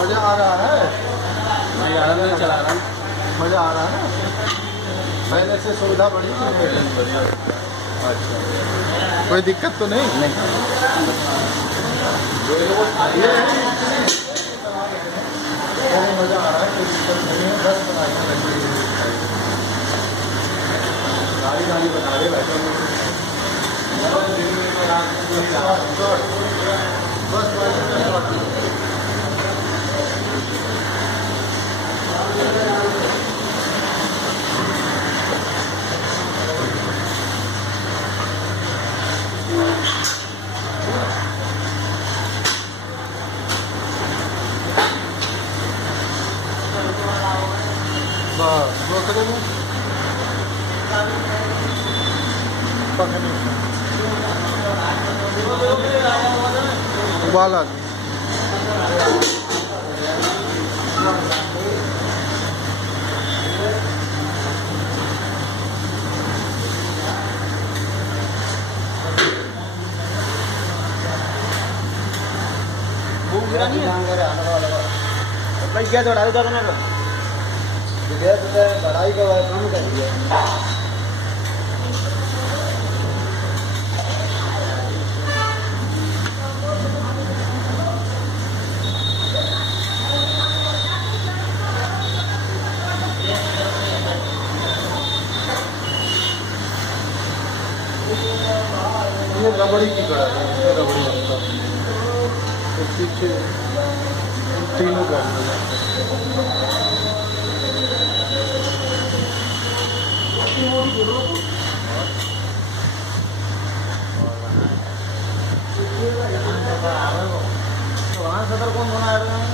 मजा आ रहा है, चला रहा हूँ। मजा आ रहा है ना। पहले से सुविधा बढ़ी बढ़िया। अच्छा, कोई दिक्कत तो नहीं? ये मजा आ रहा है, कोई दिक्कत नहीं है। 10 गाड़ी बता रहे बैठे उबाला क्या थोड़ा लड़ाई का काम कर दिया। ये रबड़ी की कढ़ाई है, इसमें रबड़ी बनता है। तो पीछे तीनों का वहाँ सदर कौन बना रहे हैं?